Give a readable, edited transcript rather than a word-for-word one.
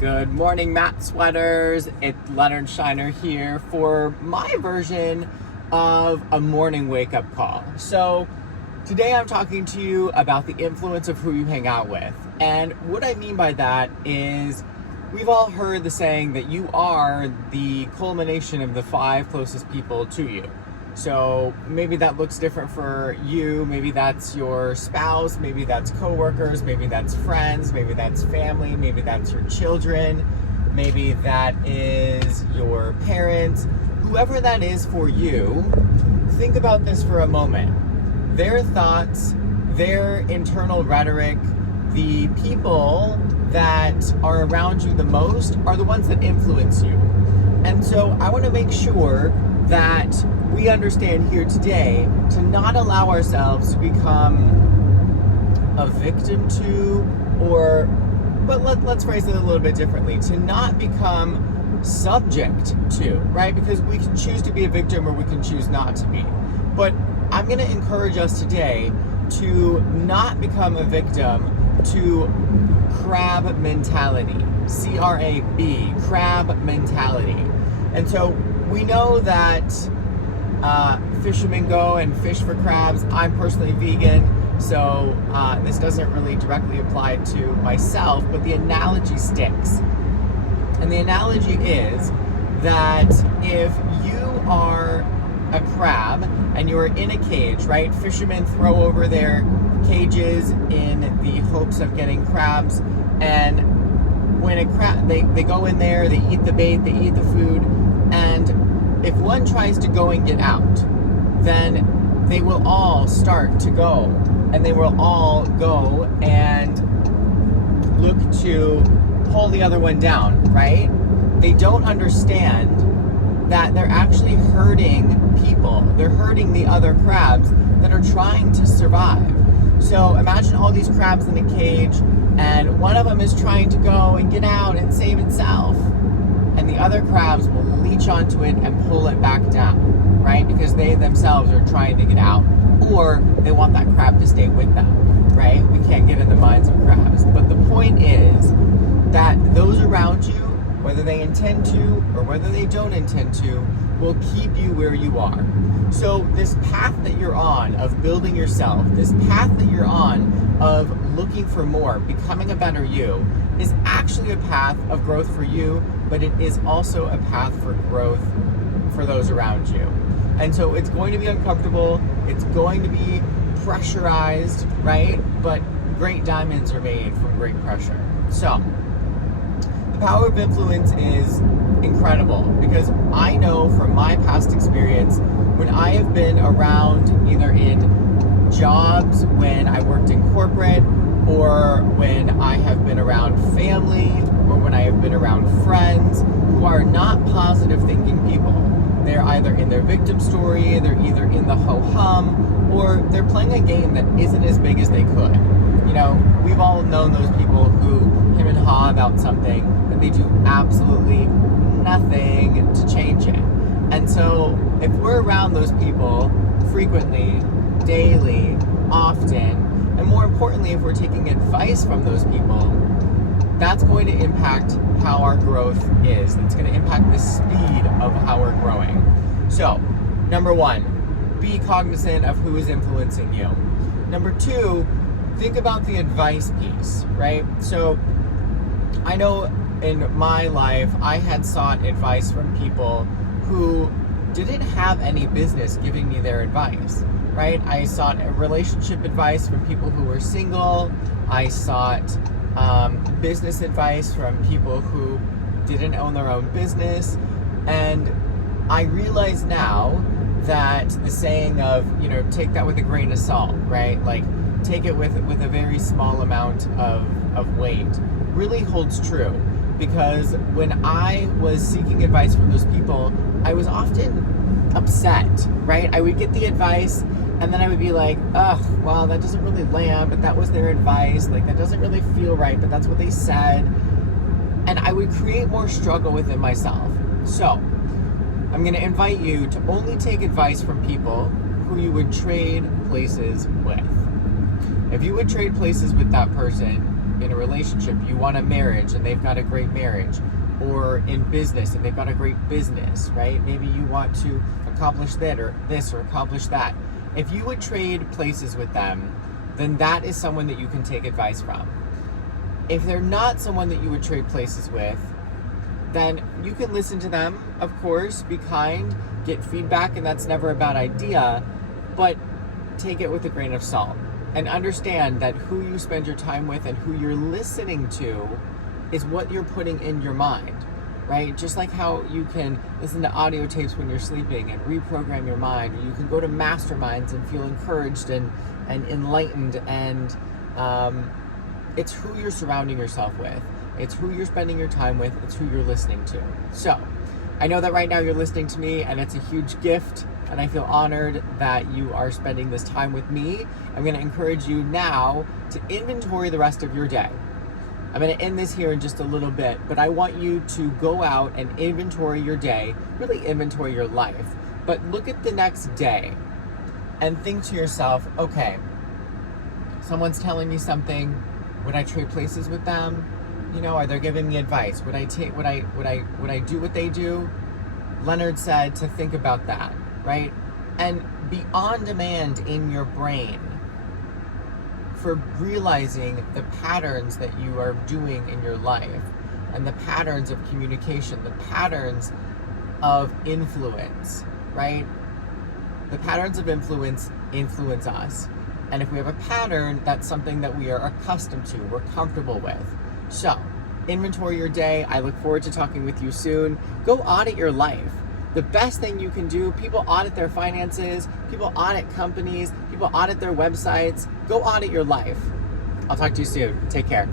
Good morning, Matt Sweaters. It's Leonard Shiner here for my version of a morning wake-up call. So today I'm talking to you about the influence of who you hang out with. And what I mean by that is we've all heard the saying that you are the culmination of the 5 closest people to you. So maybe that looks different for you. Maybe that's your spouse, maybe that's coworkers, maybe that's friends, maybe that's family, maybe that's your children, maybe that is your parents. Whoever that is for you, think about this for a moment. Their thoughts, their internal rhetoric, the people that are around you the most are the ones that influence you. And so I want to make sure that we understand here today to not allow ourselves to become a victim to, but let's phrase it a little bit differently, to not become subject to, right? Because we can choose to be a victim or we can choose not to be. But I'm going to encourage us today to not become a victim to crab mentality, C-R-A-B, crab mentality. And so we know that fishermen go and fish for crabs. I'm personally vegan, so this doesn't really directly apply to myself, but the analogy sticks. And the analogy is that if you are a crab and you're in a cage, right? Fishermen throw over their cages in the hopes of getting crabs, and when a crab, they go in there, they eat the bait, they eat the food, and if one tries to go and get out, then they will all start to go, and they will all go and look to pull the other one down, right? They don't understand that they're actually hurting people. They're hurting the other crabs that are trying to survive. So imagine all these crabs in a cage, and one of them is trying to go and get out and save itself, and the other crabs will leech onto it and pull it back down, right? Because they themselves are trying to get out, or they want that crab to stay with them, right? We can't get in the minds of crabs. But the point is that those around you, whether they intend to or whether they don't intend to, will keep you where you are. So this path that you're on of building yourself, this path that you're on of looking for more, becoming a better you, is actually a path of growth for you, but it is also a path for growth for those around you. And so it's going to be uncomfortable, it's going to be pressurized, right? But great diamonds are made from great pressure. So the power of influence is incredible, because I know from my past experience, when I have been around either in jobs, when I worked in corporate, or when I have been around family, or when I have been around friends who are not positive thinking people. They're either in their victim story, they're either in the ho-hum, or they're playing a game that isn't as big as they could. You know, we've all known those people who hem and haw about something, but they do absolutely nothing to change it. And so if we're around those people frequently, daily, often, and more importantly, if we're taking advice from those people, that's going to impact how our growth is. It's going to impact the speed of how we're growing. So, number 1, be cognizant of who is influencing you. Number 2, think about the advice piece, right? So, I know in my life, I had sought advice from people who didn't have any business giving me their advice, right? I sought relationship advice from people who were single. I sought business advice from people who didn't own their own business. And I realize now that the saying of, take that with a grain of salt, right? Like, take it with a very small amount of weight, really holds true. Because when I was seeking advice from those people, I was often upset, right? I would get the advice, and then I would be like, ugh, well, that doesn't really land, but that was their advice. Like, that doesn't really feel right, but that's what they said. And I would create more struggle within myself. So, I'm going to invite you to only take advice from people who you would trade places with. If you would trade places with that person, in a relationship, you want a marriage and they've got a great marriage, or in business and they've got a great business, right? Maybe you want to accomplish that or this or accomplish that. If you would trade places with them, then that is someone that you can take advice from. If they're not someone that you would trade places with, then you can listen to them, of course, be kind, get feedback, and that's never a bad idea, but take it with a grain of salt and understand that who you spend your time with and who you're listening to is what you're putting in your mind, right? Just like how you can listen to audio tapes when you're sleeping and reprogram your mind, or you can go to masterminds and feel encouraged and enlightened, and it's who you're surrounding yourself with. It's who you're spending your time with. It's who you're listening to. So I know that right now you're listening to me, and it's a huge gift, and I feel honored that you are spending this time with me. I'm going to encourage you now to inventory the rest of your day. I'm going to end this here in just a little bit, but I want you to go out and inventory your day, really inventory your life, but look at the next day and think to yourself, okay, someone's telling me something. Would I trade places with them? You know, are they giving me advice? Would I do what they do? Leonard said to think about that, right? And be on demand in your brain for realizing the patterns that you are doing in your life, and the patterns of communication, the patterns of influence, right? The patterns of influence us. And if we have a pattern, that's something that we are accustomed to, we're comfortable with. So, inventory your day. I look forward to talking with you soon. Go audit your life. The best thing you can do, people audit their finances, people audit companies, people audit their websites. Go audit your life. I'll talk to you soon. Take care.